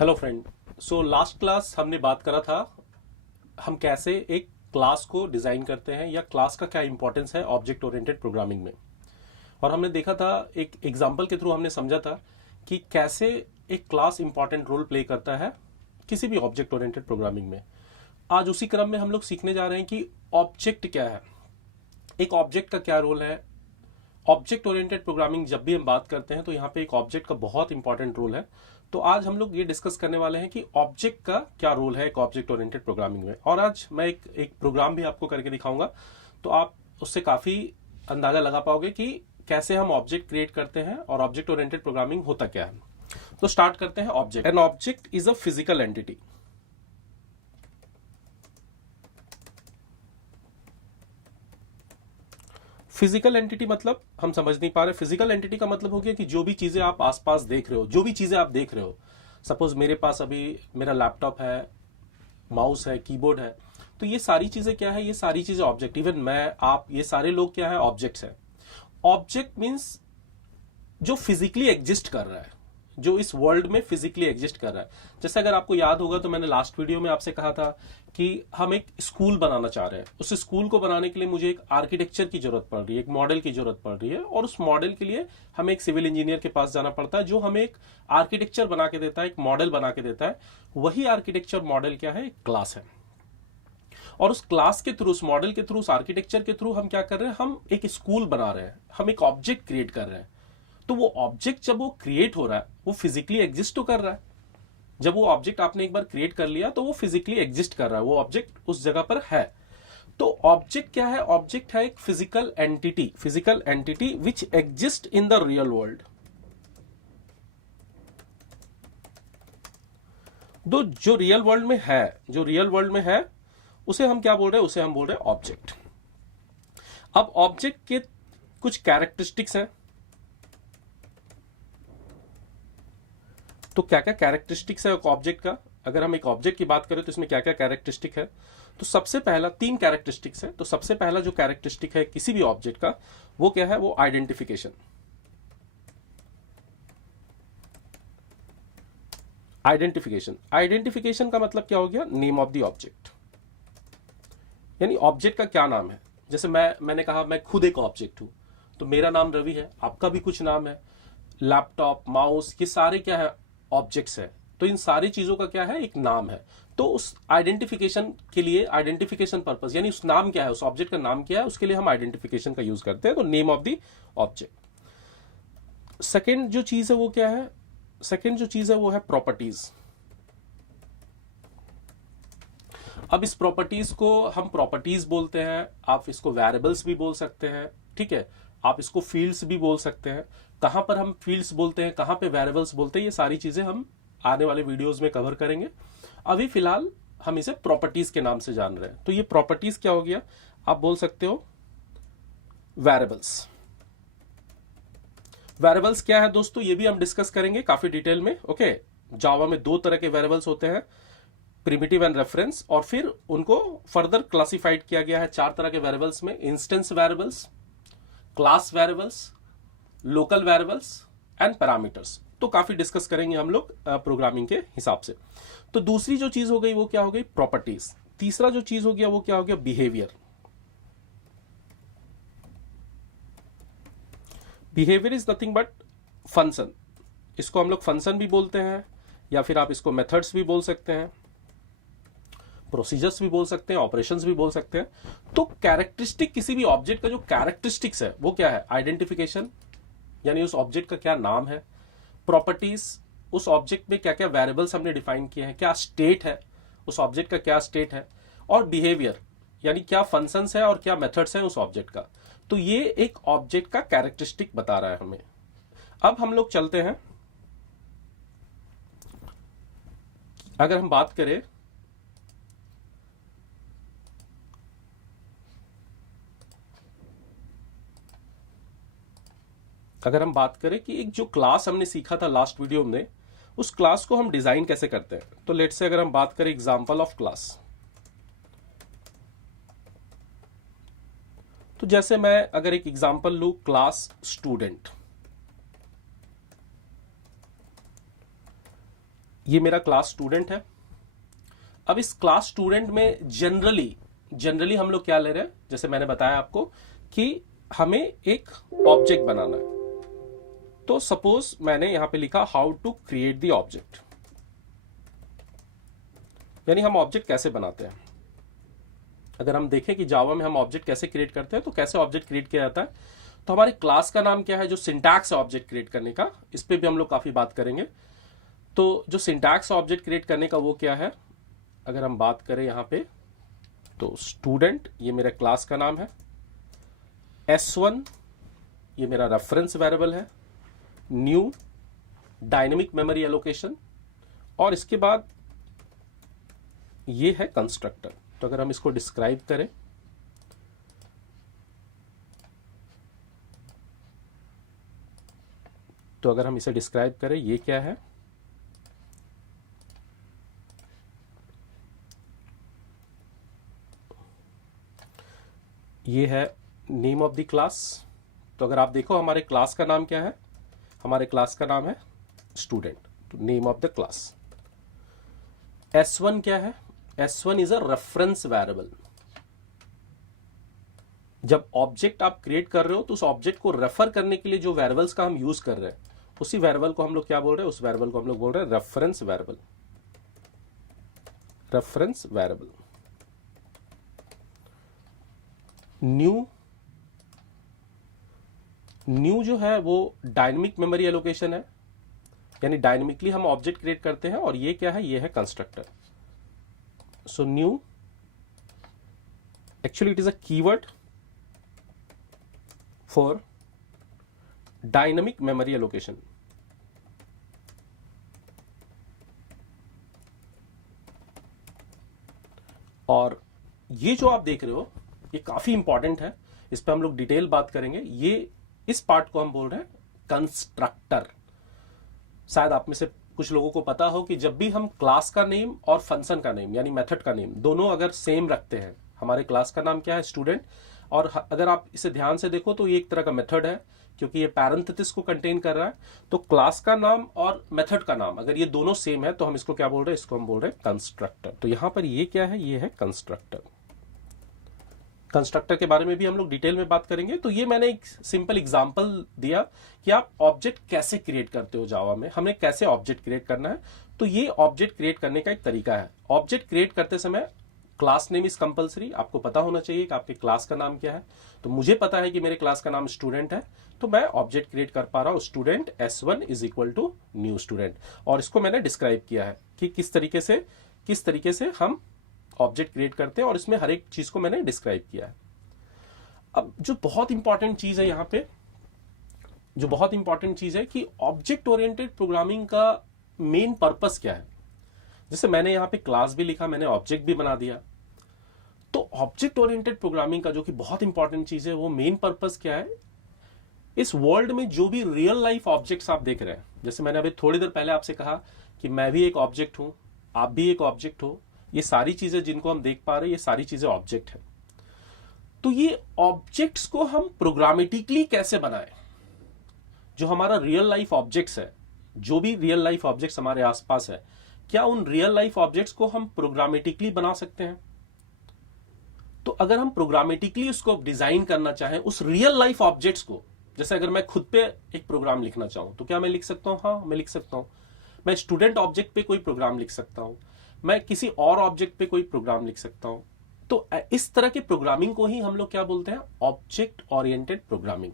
Hello friend. So last class हमने बात करा था हम कैसे एक क्लास को डिजाइन करते हैं या क्लास का क्या इंपॉर्टेंस है ऑब्जेक्ट ओरिएंटेड प्रोग्रामिंग में। और हमने देखा था एक एग्जांपल के थ्रू हमने समझा था कि कैसे एक क्लास इंपॉर्टेंट रोल प्ले करता है किसी भी ऑब्जेक्ट ओरिएंटेड प्रोग्रामिंग में। आज उसी क्रम में हम लोग सीखने जा रहे हैं कि ऑब्जेक्ट क्या है, एक ऑब्जेक्ट का क्या रोल है। ऑब्जेक्ट ओरिएंटेड प्रोग्रामिंग जब भी हम बात करते हैं तो यहाँ पे एक ऑब्जेक्ट का बहुत इंपॉर्टेंट रोल है। तो आज हम लोग ये डिस्कस करने वाले हैं कि ऑब्जेक्ट का क्या रोल है एक ऑब्जेक्ट ओरिएंटेड प्रोग्रामिंग में। और आज मैं एक प्रोग्राम भी आपको करके दिखाऊंगा, तो आप उससे काफी अंदाजा लगा पाओगे कि कैसे हम ऑब्जेक्ट क्रिएट करते हैं और ऑब्जेक्ट ओरिएंटेड प्रोग्रामिंग होता क्या है। तो स्टार्ट करते हैं। Object, an object is a physical entity. Physical entity मतलब हम समझ नहीं पा रहे। फिजिकल एंटिटी का मतलब हो गया कि जो भी चीजें आप आसपास देख रहे हो, जो भी चीजें आप देख रहे हो, सपोज मेरे पास अभी मेरा लैपटॉप है, माउस है, कीबोर्ड है, तो ये सारी चीजें क्या है, ये सारी चीजें ऑब्जेक्ट, इवन मैं, आप, ये सारे लोग क्या है, ऑब्जेक्ट्स है। ऑब्जेक्ट मीन्स जो फिजिकली एग्जिस्ट कर रहा है, जो इस वर्ल्ड में फिजिकली एग्जिस्ट कर रहा है। जैसे अगर आपको याद होगा तो मैंने लास्ट वीडियो में आपसे कहा था कि हम एक स्कूल बनाना चाह रहे हैं। उस स्कूल को बनाने के लिए मुझे एक आर्किटेक्चर की जरूरत पड़ रही है, एक मॉडल की जरूरत पड़ रही है, और उस मॉडल के लिए हमें एक सिविल इंजीनियर के पास जाना पड़ता है जो हमें एक आर्किटेक्चर बना के देता है, एक मॉडल बना के देता है। वही आर्किटेक्चर मॉडल क्या है, एक क्लास है। और उस क्लास के थ्रू, उस मॉडल के थ्रू, उस आर्किटेक्चर के थ्रू हम क्या कर रहे हैं, हम एक स्कूल बना रहे हैं, हम एक ऑब्जेक्ट क्रिएट कर रहे हैं। तो वो ऑब्जेक्ट जब वो क्रिएट हो रहा है वो फिजिकली एग्जिस्ट तो कर रहा है। जब वो ऑब्जेक्ट आपने एक बार क्रिएट कर लिया तो वो फिजिकली एग्जिस्ट कर रहा है, वो ऑब्जेक्ट उस जगह पर है। तो ऑब्जेक्ट क्या है, ऑब्जेक्ट है एक physical entity, physical entity which exist in the real world. तो जो रियल वर्ल्ड में है, जो रियल वर्ल्ड में है उसे हम क्या बोल रहे हैं, उसे हम बोल रहे हैं ऑब्जेक्ट। अब ऑब्जेक्ट के कुछ कैरेक्टरिस्टिक्स हैं। तो क्या क्या कैरेक्टरिस्टिक्स है एक ऑब्जेक्ट का, अगर हम एक ऑब्जेक्ट की बात करें तो इसमें क्या क्या कैरेक्टरिस्टिक है। तो सबसे पहला, तीन कैरेक्टरिस्टिक्स है। तो सबसे पहला जो कैरेक्टरिस्टिक है किसी भी ऑब्जेक्ट का, वो क्या है, वो आइडेंटिफिकेशन। आइडेंटिफिकेशन, आइडेंटिफिकेशन का मतलब क्या हो गया, नेम ऑफ द ऑब्जेक्ट, यानी ऑब्जेक्ट का क्या नाम है। जैसे मैंने कहा मैं खुद एक ऑब्जेक्ट हूं, तो मेरा नाम रवि है, आपका भी कुछ नाम है, लैपटॉप, माउस, ये सारे क्या है, ऑब्जेक्ट्स है। तो इन सारी चीजों का क्या है, एक नाम है। तो उस आइडेंटिफिकेशन के लिए, आइडेंटिफिकेशन पर्पस, यानी उस नाम क्या है, उस ऑब्जेक्ट का नाम क्या है, उसके लिए हम आइडेंटिफिकेशन का यूज करते हैं। तो name of the object. Second जो चीज है वो क्या है, सेकेंड जो चीज है वो है प्रॉपर्टीज। अब इस प्रॉपर्टीज को हम प्रॉपर्टीज बोलते हैं, आप इसको वेरिएबल्स भी बोल सकते हैं, ठीक है, आप इसको फील्ड्स भी बोल सकते हैं। कहां पर हम फील्ड्स बोलते हैं, कहां पे वेरिएबल्स बोलते हैं, ये सारी चीजें हम आने वाले वीडियोस में कवर करेंगे। अभी फिलहाल हम इसे प्रॉपर्टीज के नाम से जान रहे हैं। तो ये प्रॉपर्टीज क्या हो गया, आप बोल सकते हो वेरिएबल्स। वेरिएबल्स क्या है दोस्तों, ये भी हम डिस्कस करेंगे काफी डिटेल में। ओके, जावा में दो तरह के वेरिएबल्स होते हैं, प्रिमिटिव एंड रेफरेंस, और फिर उनको फर्दर क्लासिफाइड किया गया है चार तरह के वेरिएबल्स में, instance variables, class variables, local variables and parameters. तो काफी डिस्कस करेंगे हम लोग प्रोग्रामिंग के हिसाब से। तो दूसरी जो चीज हो गई वो क्या हो गई, प्रॉपर्टीज। तीसरा जो चीज हो गया वो क्या हो गया, behaviour. Behaviour is nothing but function. इसको हम लोग फंक्शन भी बोलते हैं, या फिर आप इसको मेथड्स भी बोल सकते हैं, प्रोसीजर्स भी बोल सकते हैं, ऑपरेशंस भी बोल सकते हैं। तो कैरेक्टरिस्टिक, किसी भी ऑब्जेक्ट का जो कैरेक्टरिस्टिक्स है वो क्या है, आइडेंटिफिकेशन, यानी उस ऑब्जेक्ट का क्या नाम है। प्रॉपर्टीज, उस ऑब्जेक्ट में क्या क्या वेरिएबल्स हमने डिफाइन किए हैं, क्या स्टेट है, उस ऑब्जेक्ट का क्या स्टेट है। और बिहेवियर, यानी क्या फंक्शंस है और क्या मेथड्स हैं उस ऑब्जेक्ट का। तो ये एक ऑब्जेक्ट का कैरेक्टरिस्टिक बता रहा है हमें। अब हम लोग चलते हैं, अगर हम बात करें कि एक जो क्लास हमने सीखा था लास्ट वीडियो में, उस क्लास को हम डिजाइन कैसे करते हैं। तो लेट्स से अगर हम बात करें एग्जांपल ऑफ क्लास, तो जैसे मैं अगर एक एग्जांपल लूं, क्लास स्टूडेंट, ये मेरा क्लास स्टूडेंट है। अब इस क्लास स्टूडेंट में जनरली हम लोग क्या ले रहे हैं, जैसे मैंने बताया आपको कि हमें एक ऑब्जेक्ट बनाना है। तो सपोज मैंने यहां पे लिखा how to create the object, यानी हम ऑब्जेक्ट कैसे बनाते हैं। अगर हम देखें कि जावा में हम ऑब्जेक्ट कैसे क्रिएट करते हैं, तो कैसे ऑब्जेक्ट क्रिएट किया जाता है, तो हमारे क्लास का नाम क्या है, जो सिंटैक्स है ऑब्जेक्ट क्रिएट करने का, इस पे भी हम लोग काफी बात करेंगे। तो जो सिंटैक्स ऑब्जेक्ट क्रिएट करने का वो क्या है, अगर हम बात करें यहां पे, तो स्टूडेंट ये मेरे क्लास का नाम है, S1 ये मेरा रेफरेंस वेरिएबल है, न्यू डायनेमिक मेमोरी एलोकेशन, और इसके बाद ये है कंस्ट्रक्टर। तो अगर हम इसको डिस्क्राइब करें, तो अगर हम इसे डिस्क्राइब करें, ये क्या है, ये है नेम ऑफ द क्लास। तो अगर आप देखो हमारे क्लास का नाम क्या है, हमारे क्लास का नाम है स्टूडेंट, तो name of the class. S1 क्या है, S1 is a reference variable. जब ऑब्जेक्ट आप क्रिएट कर रहे हो तो उस ऑब्जेक्ट को रेफर करने के लिए जो वेरिएबल्स का हम यूज कर रहे हैं, उसी वेरिएबल को हम लोग क्या बोल रहे हैं, उस वेरिएबल को हम लोग बोल रहे हैं reference variable. Reference variable. New जो है वो डायनेमिक मेमोरी एलोकेशन है, यानी डायनेमिकली हम ऑब्जेक्ट क्रिएट करते हैं, और ये क्या है, ये है constructor. So new actually it is a keyword for dynamic memory allocation. और ये जो आप देख रहे हो ये काफी इंपॉर्टेंट है, इस पे हम लोग डिटेल बात करेंगे। ये इस पार्ट को हम बोल रहे हैं कंस्ट्रक्टर। शायद आप में से कुछ लोगों को पता हो कि जब भी हम क्लास का नेम और फंक्शन का नेम यानी मेथड का नेम दोनों अगर सेम रखते हैं, हमारे क्लास का नाम क्या है, स्टूडेंट, और अगर आप इसे ध्यान से देखो तो ये एक तरह का मेथड है, क्योंकि ये पैरेंथेसिस को कंटेन कर रहा है। तो क्लास का नाम और मेथड का नाम अगर ये दोनों सेम है तो हम इसको क्या बोल रहे हैं, इसको हम बोल रहे हैं कंस्ट्रक्टर। तो यहां पर ये क्या है, ये है कंस्ट्रक्टर। कंस्ट्रक्टर के बारे में भी हम लोग डिटेल में बात करेंगे। तो ये मैंने एक सिंपल एग्जांपल दिया कि आप ऑब्जेक्ट कैसे क्रिएट करते हो जावा में, हमें कैसे ऑब्जेक्ट क्रिएट करना है। तो ये ऑब्जेक्ट क्रिएट करने का एक तरीका है। ऑब्जेक्ट क्रिएट करते समय क्लास नेम इज कंपलसरी, आपको पता होना चाहिए कि आपके क्लास का नाम क्या है। तो मुझे पता है कि मेरे क्लास का नाम स्टूडेंट है, तो मैं ऑब्जेक्ट क्रिएट कर पा रहा हूं student S1 is equal to new student, और इसको मैंने डिस्क्राइब किया है कि किस तरीके से हम ऑब्जेक्ट क्रिएट करते हैं, और इसमें हर एक चीज को मैंने डिस्क्राइब किया है। अब जो बहुत इंपॉर्टेंट चीज है यहां पे, जो बहुत इंपॉर्टेंट चीज है कि ऑब्जेक्ट ओरिएंटेड प्रोग्रामिंग का मेन पर्पस क्या है। जैसे मैंने यहां पे क्लास भी लिखा, मैंने ऑब्जेक्ट भी बना दिया। तो ऑब्जेक्ट ओरिएंटेड प्रोग्रामिंग का जो कि बहुत इंपॉर्टेंट चीज है, वो मेन पर्पस क्या है, इस वर्ल्ड में जो भी रियल लाइफ ऑब्जेक्ट्स आप देख रहे हैं, जैसे मैंने अभी थोड़ी देर पहले आपसे कहा कि मैं भी एक ऑब्जेक्ट हूं, आप भी एक ऑब्जेक्ट हो, ये सारी चीजें जिनको हम देख पा रहे हैं, ये सारी चीजें ऑब्जेक्ट है। तो ये ऑब्जेक्ट्स को हम प्रोग्रामेटिकली कैसे बनाएं, जो हमारा रियल लाइफ ऑब्जेक्ट्स है, जो भी रियल लाइफ ऑब्जेक्ट्स हमारे आसपास है, क्या उन रियल लाइफ ऑब्जेक्ट्स को हम प्रोग्रामेटिकली बना सकते हैं। तो अगर हम प्रोग्रामेटिकली उसको डिजाइन करना चाहें, उस रियल लाइफ ऑब्जेक्ट्स को, जैसे अगर मैं खुद पे एक प्रोग्राम लिखना चाहूं तो क्या मैं लिख सकता हूं, हाँ मैं लिख सकता हूं। मैं स्टूडेंट ऑब्जेक्ट पे कोई प्रोग्राम लिख सकता हूं, मैं किसी और ऑब्जेक्ट पे कोई प्रोग्राम लिख सकता हूं। तो इस तरह के प्रोग्रामिंग को ही हम लोग क्या बोलते हैं, ऑब्जेक्ट ओरिएंटेड प्रोग्रामिंग,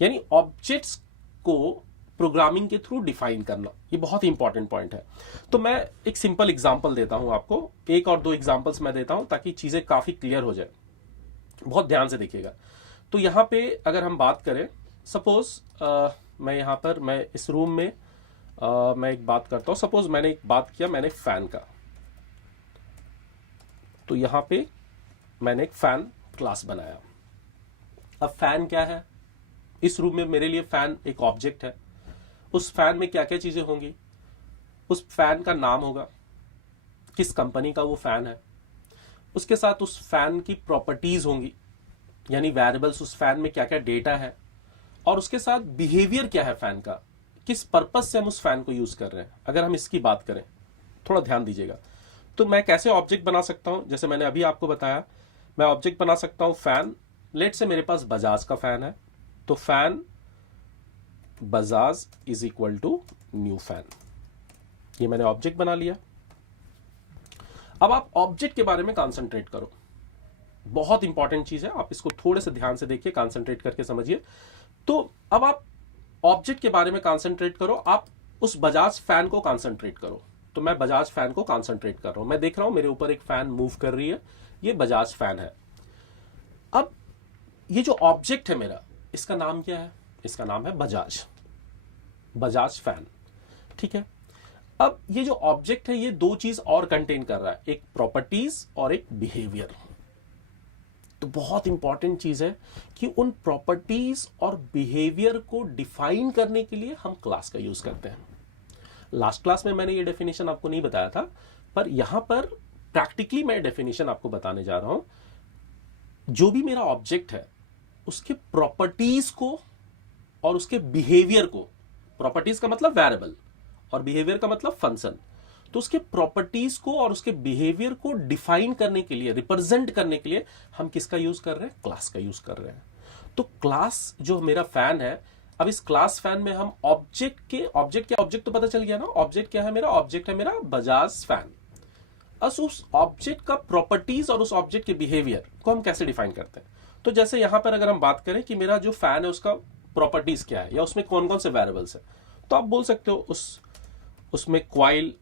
यानी ऑब्जेक्ट्स को प्रोग्रामिंग के थ्रू डिफाइन करना। ये बहुत ही इंपॉर्टेंट पॉइंट है। तो मैं एक सिंपल एग्जांपल देता हूं आपको, एक और दो एग्जांपल्स मैं देता हूं ताकि चीजें काफी क्लियर हो जाए। बहुत ध्यान से देखिएगा। तो यहां पे अगर हम बात करें, सपोज मैं यहां पर, मैं इस रूम में मैं एक बात करता हूं। सपोज मैंने एक बात किया, मैंने फैन का, तो यहां पे मैंने एक फैन क्लास बनाया। अब फैन क्या है, इस रूम में मेरे लिए फैन एक ऑब्जेक्ट है। उस फैन में क्या क्या चीजें होंगी, उस फैन का नाम होगा, किस कंपनी का वो फैन है, उसके साथ उस फैन की प्रॉपर्टीज होंगी, यानी वेरिएबल्स, उस फैन में क्या क्या डेटा है, और उसके साथ बिहेवियर क्या है फैन का, किस पर्पस से हम उस फैन को यूज कर रहे हैं। अगर हम इसकी बात करें थोड़ा ध्यान दीजिएगा। तो मैं कैसे ऑब्जेक्ट बना सकता हूं, जैसे मैंने अभी आपको बताया, मैं ऑब्जेक्ट बना सकता हूं फैन। लेट से मेरे पास बजाज का फैन है, तो fan Bajaj is equal to new fan, ये मैंने ऑब्जेक्ट बना लिया। अब आप ऑब्जेक्ट के बारे में कंसंट्रेट करो, बहुत इंपॉर्टेंट चीज है, आप इसको थोड़े से ध्यान से देखिए, कंसंट्रेट करके समझिए। तो अब आप ऑब्जेक्ट के बारे में कंसंट्रेट करो, आप उस बजाज फैन को कंसंट्रेट करो। तो मैं बजाज फैन को कंसंट्रेट कर रहा हूं, मैं देख रहा हूं मेरे ऊपर एक फैन मूव कर रही है, ये बजाज फैन है। अब ये जो ऑब्जेक्ट है मेरा, इसका नाम क्या है? इसका नाम है बजाज, बजाज फैन, ठीक है। अब ये जो ऑब्जेक्ट है ये दो चीज और कंटेन कर रहा है, एक प्रॉपर्टीज और एक बिहेवियर। तो बहुत इंपॉर्टेंट चीज है कि उन प्रॉपर्टीज और बिहेवियर को डिफाइन करने के लिए हम क्लास का यूज करते हैं। लास्ट क्लास में मैंने ये डेफिनेशन आपको नहीं बताया था, पर यहां पर प्रैक्टिकली मैं डेफिनेशन आपको बताने जा रहा हूं। जो भी मेरा ऑब्जेक्ट है उसके प्रॉपर्टीज को और उसके बिहेवियर को, प्रॉपर्टीज का मतलब वेरिएबल और बिहेवियर का मतलब फंक्शन, तो उसके प्रॉपर्टीज को और उसके बिहेवियर को डिफाइन करने के लिए, रिप्रेजेंट करने के लिए हम किसका यूज कर रहे हैं? क्लास का यूज कर रहे हैं। तो क्लास जो मेरा फैन है, अब इस क्लास फैन में हम ऑब्जेक्ट तो पता चल गया ना, ऑब्जेक्ट क्या है मेरा? ऑब्जेक्ट है मेरा बजाज फैन। उस ऑब्जेक्ट का प्रॉपर्टीज और उस ऑब्जेक्ट के बिहेवियर को हम कैसे डिफाइन करते हैं? तो जैसे यहां पर अगर हम बात करें कि मेरा जो फैन है उसका प्रॉपर्टीज क्या है या उसमें कौन कौन से वेरिएबल्स है, तो आप बोल सकते हो उसमें क्वाइल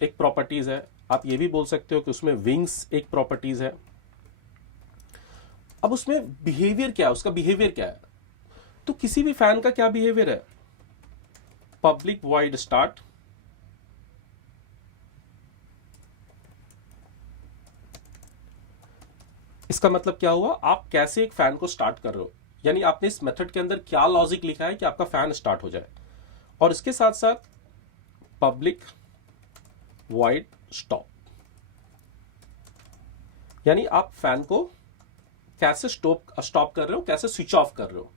एक प्रॉपर्टीज है, आप ये भी बोल सकते हो कि उसमें विंग्स एक प्रॉपर्टीज है। अब उसमें बिहेवियर क्या है, उसका बिहेवियर क्या है? तो किसी भी फैन का क्या बिहेवियर है? पब्लिक वॉइड स्टार्ट, इसका मतलब क्या हुआ? आप कैसे एक फैन को स्टार्ट कर रहे हो, यानी आपने इस मेथड के अंदर क्या लॉजिक लिखा है कि आपका फैन स्टार्ट हो जाए। और इसके साथ साथ पब्लिक वॉइड स्टॉप, यानी आप फैन को कैसे स्टॉप कर रहे हो, कैसे स्विच ऑफ कर रहे हो।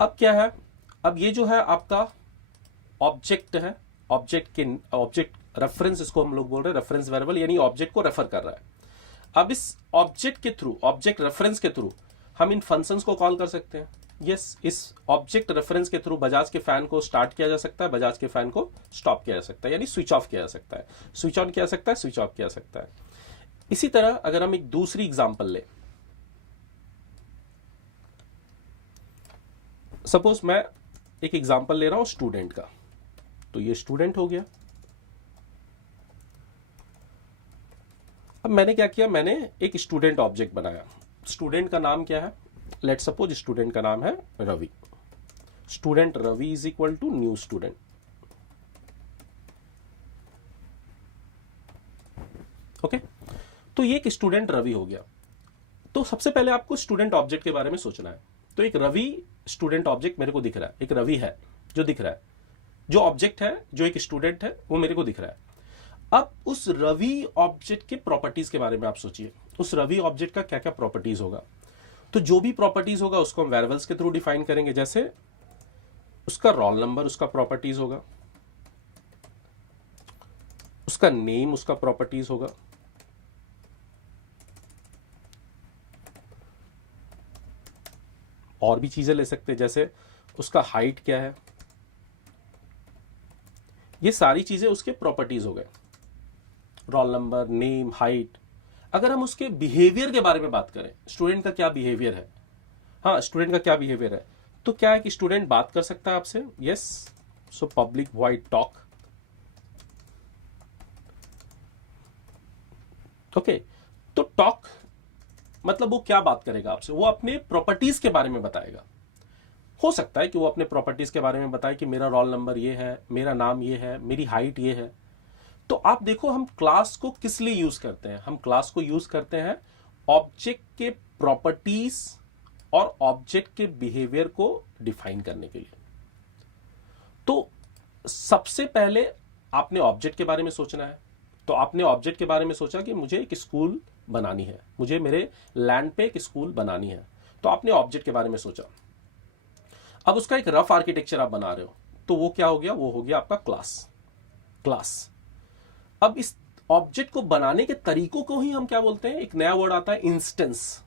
अब क्या है? अब ये जो है आपका ऑब्जेक्ट है, ऑब्जेक्ट रेफरेंस, इसको हम लोग बोल रहे हैं रेफरेंस वेरिएबल, यानी ऑब्जेक्ट को रेफर कर रहा है। अब इस ऑब्जेक्ट के थ्रू, ऑब्जेक्ट रेफरेंस के थ्रू हम इन फंक्शंस को कॉल कर सकते हैं। यस, इस ऑब्जेक्ट रेफरेंस के थ्रू बजाज के फैन को स्टार्ट किया जा सकता है, बजाज के फैन को स्टॉप किया जा सकता है, यानी स्विच ऑफ किया जा सकता है, स्विच ऑन किया जा सकता है, स्विच ऑफ किया जा सकता है। इसी तरह अगर हम एक दूसरी एग्जांपल ले, सपोज मैं एक एग्जांपल ले रहा हूं स्टूडेंट का, तो ये स्टूडेंट हो गया। अब मैंने क्या किया? मैंने एक स्टूडेंट ऑब्जेक्ट बनाया। स्टूडेंट का नाम क्या है? लेट्स सपोज स्टूडेंट का नाम है Ravi. Student Ravi is equal to new student. Okay, तो ये एक स्टूडेंट रवि हो गया। तो सबसे पहले आपको स्टूडेंट ऑब्जेक्ट के बारे में सोचना है। तो एक रवि स्टूडेंट ऑब्जेक्ट मेरे को दिख रहा है, एक रवि है जो दिख रहा है, जो ऑब्जेक्ट है, जो एक स्टूडेंट है, वो मेरे को दिख रहा है। अब उस रवि ऑब्जेक्ट के प्रॉपर्टीज के बारे में आप सोचिए, उस रवि ऑब्जेक्ट का क्या क्या प्रॉपर्टीज होगा। तो जो भी प्रॉपर्टीज होगा उसको हम वेरिएबल्स के थ्रू डिफाइन करेंगे। जैसे उसका रोल नंबर उसका प्रॉपर्टीज होगा, उसका नेम उसका प्रॉपर्टीज होगा, और भी चीजें ले सकते हैं, जैसे उसका हाइट क्या है, ये सारी चीजें उसके प्रॉपर्टीज हो गए, रोल नंबर, नेम, हाइट। अगर हम उसके बिहेवियर के बारे में बात करें, स्टूडेंट का क्या बिहेवियर है, हाँ स्टूडेंट का क्या बिहेवियर है, तो क्या है कि स्टूडेंट बात कर सकता है आपसे, yes, so public void talk. Okay, तो टॉक मतलब वो क्या बात करेगा आपसे? वो अपने प्रॉपर्टीज के बारे में बताएगा। हो सकता है कि वो अपने प्रॉपर्टीज के बारे में बताए कि मेरा रोल नंबर ये है, मेरा नाम ये है, मेरी हाइट ये है। तो आप देखो हम क्लास को किस लिए यूज करते हैं? हम क्लास को यूज करते हैं ऑब्जेक्ट के प्रॉपर्टीज और ऑब्जेक्ट के बिहेवियर को डिफाइन करने के लिए। तो सबसे पहले आपने ऑब्जेक्ट के बारे में सोचना है। तो आपने ऑब्जेक्ट के बारे में सोचा कि मुझे एक स्कूल बनानी है, मुझे मेरे लैंड पे एक स्कूल बनानी है, तो आपने ऑब्जेक्ट के बारे में सोचा। अब उसका एक रफ आर्किटेक्चर आप बना रहे हो, तो वो क्या हो गया? वो हो गया आपका क्लास। क्लास। अब इस ऑब्जेक्ट को बनाने के तरीकों को ही हम क्या बोलते हैं, एक नया वर्ड आता है instance.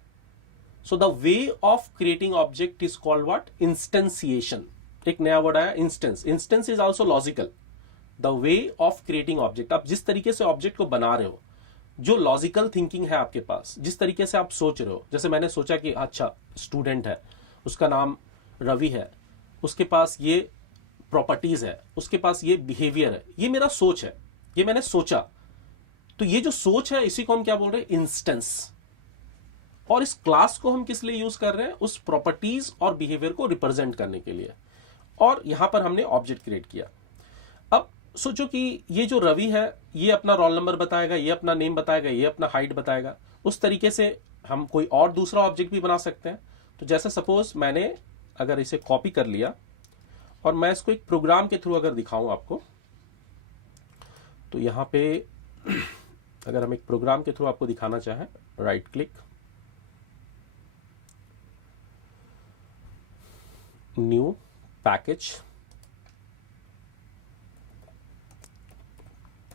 So the way of creating object is called what, instantiation. एक नया वर्ड आया instance. Instance is also logical, the way of creating object. आप जिस तरीके से ऑब्जेक्ट को बना रहे हो, जो लॉजिकल थिंकिंग है आपके पास, जिस तरीके से आप सोच रहे हो, जैसे मैंने सोचा कि अच्छा स्टूडेंट है, उसका नाम रवि है, उसके पास ये प्रॉपर्टीज है, उसके पास ये बिहेवियर है, ये मेरा सोच है, ये मैंने सोचा। तो ये जो सोच है इसी को हम क्या बोल रहे हैं, इंस्टेंस। और इस क्लास को हम किस लिए यूज कर रहे हैं, उस प्रॉपर्टीज और बिहेवियर को रिप्रेजेंट करने के लिए। और यहां पर हमने ऑब्जेक्ट क्रिएट किया। अब सोचो कि ये जो रवि है, ये अपना रोल नंबर बताएगा, ये अपना नेम बताएगा, ये अपना हाइट बताएगा। उस तरीके से हम कोई और दूसरा ऑब्जेक्ट भी बना सकते हैं। तो जैसे सपोज मैंने अगर इसे कॉपी कर लिया और मैं इसको एक प्रोग्राम के थ्रू अगर दिखाऊं आपको, तो यहां पे अगर हम एक प्रोग्राम के थ्रू आपको दिखाना चाहें, right click, new package,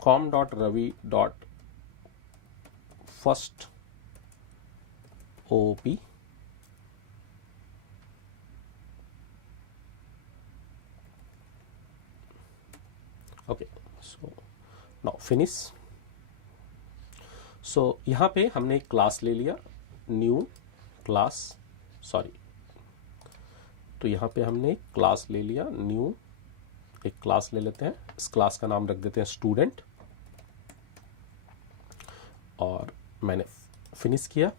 com.ravi.first op, okay, so now finish. So यहां पे हमने एक क्लास ले लिया, न्यू क्लास, सॉरी, तो यहां पे हमने एक क्लास ले लिया, न्यू, एक क्लास ले लेते हैं, इस क्लास का नाम रख देते हैं स्टूडेंट, और मैंने फिनिश किया।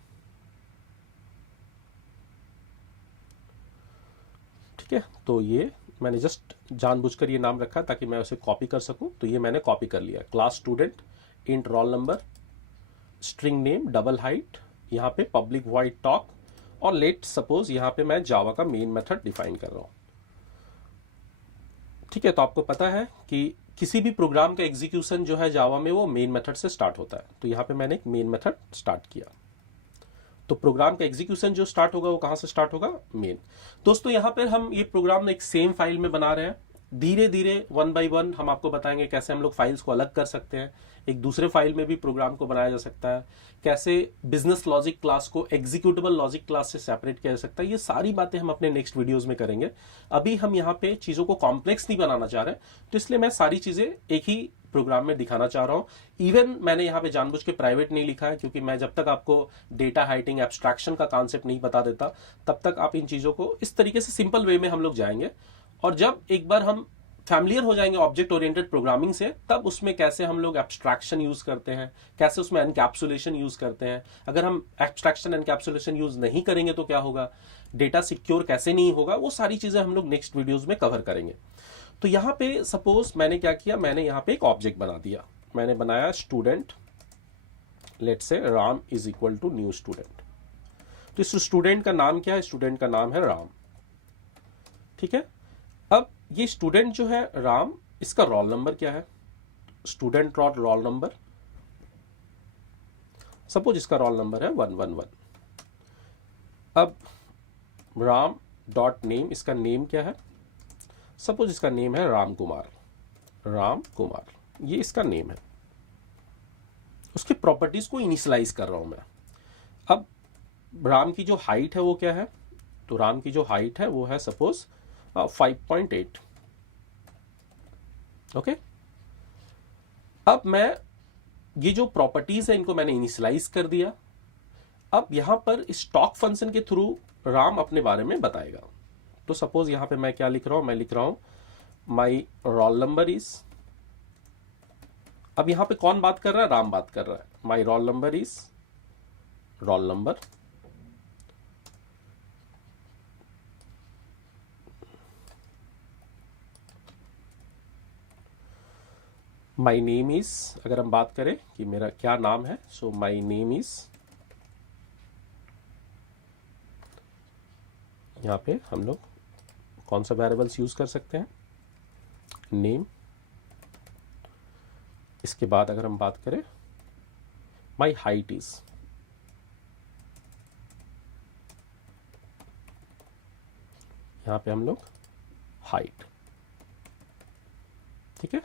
ठीक है, तो ये मैंने जस्ट जानबूझकर ये नाम रखा ताकि मैं उसे कॉपी कर सकूं। तो ये मैंने कॉपी कर लिया, class student, int roll number, string name, double height, यहाँ पे पब्लिक वॉइड टॉक, और लेट सपोज यहाँ पे मैं जावा का मेन मेथड डिफाइन कर रहा हूं। ठीक है, तो आपको पता है कि किसी भी प्रोग्राम का एग्जीक्यूशन जो है जावा में वो मेन मेथड से स्टार्ट होता है। तो यहाँ पे मैंने एक मेन मेथड स्टार्ट किया, तो प्रोग्राम का एग्जीक्यूशन जो स्टार्ट होगा वो कहां से स्टार्ट होगा, मेन। दोस्तों यहाँ पर हम ये प्रोग्राम एक सेम फाइल में बना रहे हैं। धीरे धीरे वन बाय वन हम आपको बताएंगे कैसे हम लोग फाइल्स को अलग कर सकते हैं, एक दूसरे फाइल में भी प्रोग्राम को बनाया जा सकता है, कैसे बिजनेस लॉजिक क्लास को एग्जीक्यूटेबल लॉजिक क्लास से सेपरेट किया जा सकता है। ये सारी बातें हम अपने नेक्स्ट वीडियोस में करेंगे। अभी हम यहाँ पे चीजों को कॉम्प्लेक्स नहीं बनाना चाह रहे, तो इसलिए मैं सारी चीजें एक ही प्रोग्राम में दिखाना चाह रहा हूं। इवन मैंने यहाँ पे जानबूझ के प्राइवेट नहीं लिखा है, क्योंकि मैं जब तक आपको डेटा हाइटिंग, एब्स्ट्रैक्शन का कॉन्सेप्ट नहीं बता देता, तब तक आप इन चीजों को इस तरीके से सिंपल वे में हम लोग जाएंगे। और जब एक बार हम फैमिलियर हो जाएंगे ऑब्जेक्ट ओरिएंटेड प्रोग्रामिंग से, तब उसमें कैसे हम लोग एब्स्ट्रैक्शन यूज करते हैं, कैसे उसमें एनकैप्सुलेशन यूज करते हैं, अगर हम एब्स्ट्रैक्शन एनकैप्सुलेशन यूज नहीं करेंगे तो क्या होगा, डेटा सिक्योर कैसे नहीं होगा, वो सारी चीजें हम लोग नेक्स्ट वीडियोस में कवर करेंगे। तो यहां पे सपोज मैंने क्या किया, मैंने यहां पे एक ऑब्जेक्ट बना दिया, मैंने बनाया student, let's say Ram is equal to new student. तो इस स्टूडेंट का नाम क्या है, स्टूडेंट का नाम है राम। ठीक है, अब ये स्टूडेंट जो है राम, इसका रोल नंबर क्या है, student dot roll number, suppose इसका रोल नंबर है 111। अब राम डॉट नेम, इसका नेम क्या है, सपोज इसका नेम है राम कुमार, राम कुमार, ये इसका नेम है। उसके प्रॉपर्टीज को इनिशियलाइज कर रहा हूं मैं। अब राम की जो हाइट है वो क्या है, तो राम की जो हाइट है वो है सपोज 5.8। ओके, अब मैं ये जो प्रॉपर्टीज है इनको मैंने इनिशियलाइज कर दिया। अब यहां पर स्टॉक फंक्शन के थ्रू राम अपने बारे में बताएगा। तो सपोज यहां पे मैं क्या लिख रहा हूं, मैं लिख रहा हूं माई रोल नंबर इज, अब यहां पे कौन बात कर रहा है, राम बात कर रहा है, my roll number is, roll number, my name is, अगर हम बात करें कि मेरा क्या नाम है, सो माई नेम इज, यहां पे हम लोग कौन सा वेरिएबल्स यूज कर सकते हैं, नेम। इसके बाद अगर हम बात करें माई हाइट इज, यहां पे हम लोग हाइट। ठीक है,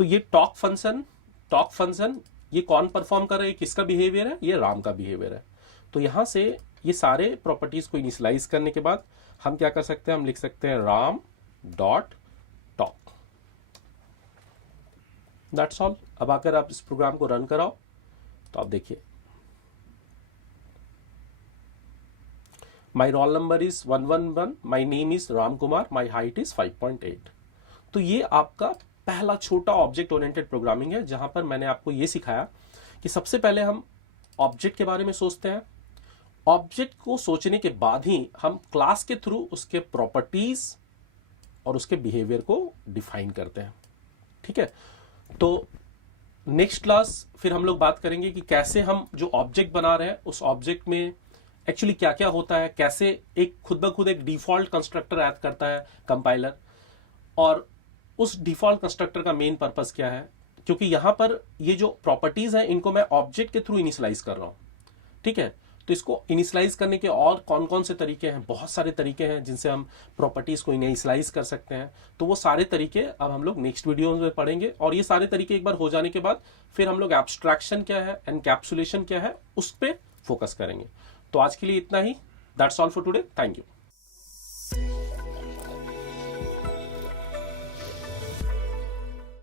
तो ये टॉक फंक्शन ये कौन परफॉर्म कर रहा है, किसका बिहेवियर है, ये राम का बिहेवियर है। तो यहां से ये सारे प्रॉपर्टीज को इनिशियलाइज करने के बाद हम क्या कर सकते हैं, हम लिख सकते हैं Ram dot talk, that's all. अब अगर आप इस प्रोग्राम को रन कराओ तो आप देखिए my roll number is 111, my name is Ram Kumar, my height is 5.8। तो ये आपका पहला छोटा ऑब्जेक्ट ओरिएंटेड प्रोग्रामिंग है, जहां पर मैंने आपको ये सिखाया कि सबसे पहले हम ऑब्जेक्ट के बारे में सोचते हैं, ऑब्जेक्ट को सोचने के बाद ही हम क्लास के थ्रू उसके प्रॉपर्टीज और उसके बिहेवियर को डिफाइन करते हैं। ठीक है, तो नेक्स्ट क्लास फिर हम लोग बात करेंगे कि कैसे हम जो ऑब्जेक्ट बना रहे हैं उस ऑब्जेक्ट में एक्चुअली क्या क्या होता है, कैसे एक खुद ब खुद एक डिफॉल्ट कंस्ट्रक्टर ऐड करता है कंपाइलर, और उस डिफॉल्ट कंस्ट्रक्टर का मेन पर्पस क्या है, क्योंकि यहां पर ये जो प्रॉपर्टीज हैं इनको मैं ऑब्जेक्ट के थ्रू इनिशियलाइज कर रहा हूं। ठीक है, तो इसको इनिशियलाइज करने के और कौन कौन से तरीके हैं, बहुत सारे तरीके हैं जिनसे हम प्रॉपर्टीज को इनिशियलाइज कर सकते हैं। तो वो सारे तरीके अब हम लोग नेक्स्ट वीडियो में पढ़ेंगे, और ये सारे तरीके एक बार हो जाने के बाद फिर हम लोग एब्स्ट्रैक्शन क्या है, एनकैप्सुलेशन क्या है, उस पर फोकस करेंगे। तो आज के लिए इतना ही, that's all for today, thank you.